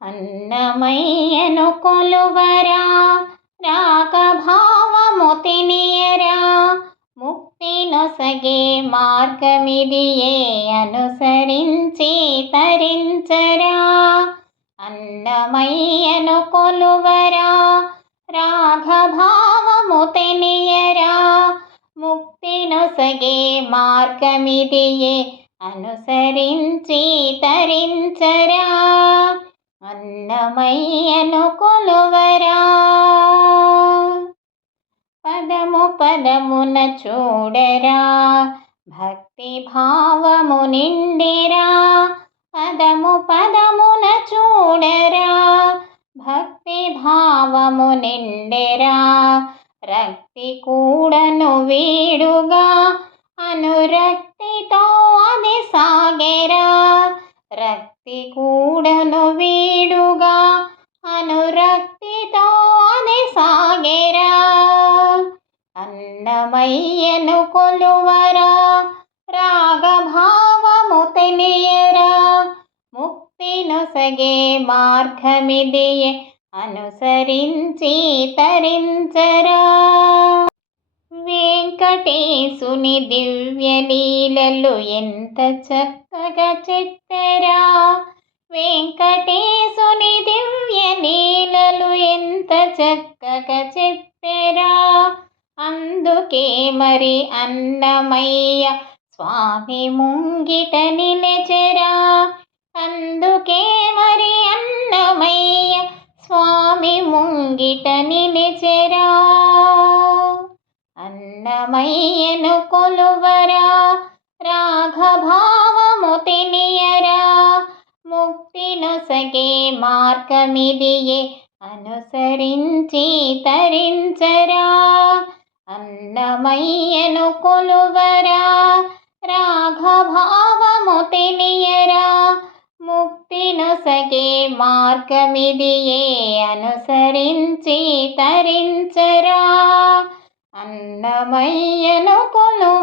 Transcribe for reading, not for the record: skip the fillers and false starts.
అన్నమయ్యను కొలువరా, రాగభావము తెలియరా, ముక్తి నొసగే మార్గమిదియే అనుసరించి తరించరా. అన్నమయ్యను కొలువరా, రాగభావము తెలియరా, ముక్తి నొసగే మార్గమిదియే అనుసరించి తరించరా. అన్నమయ్యను కొలువరా. పదము పదమున చూడరా, భక్తి భావము నిండిరా, పదము పదమున చూడరా, భక్తి భావము నిండెరా, రక్తి కూడను వీడుగా అనురక్తితో అది సాగెరా, రక్తి కూడను వీడుగా అనురక్తితో అది సాగెరా. అన్నమయ్యను కొలువరా, రాగభావము తెలియరా, ముక్తి నొసగే మార్గమిదియే అనుసరించి తరించరా. వెంకటేశుని దివ్యలీలలు ఎంత చక్కగా చెప్పెరా, వెంకటేశుని దివ్యలీలలు ఎంత చక్కగా చెప్పెరా. అందుకే మరి అన్నమయ్య స్వామి ముంగిట నిలచెరా, అందుకే మరి అన్నమయ్య స్వామి ముంగిట నిలచెరా. అన్నమయ్యను కొలువరా, రాగభావము తెలియరా, ముక్తి నొసగే మార్గమిదియే అనుసరించి తరించరా. అన్నమయ్యను కొలువరా, రాగభావము తెలియరా, ముక్తి నొసగే మార్గమిదియే అనుసరించి తరించరా. అన్నమయ్యను కొలువరా.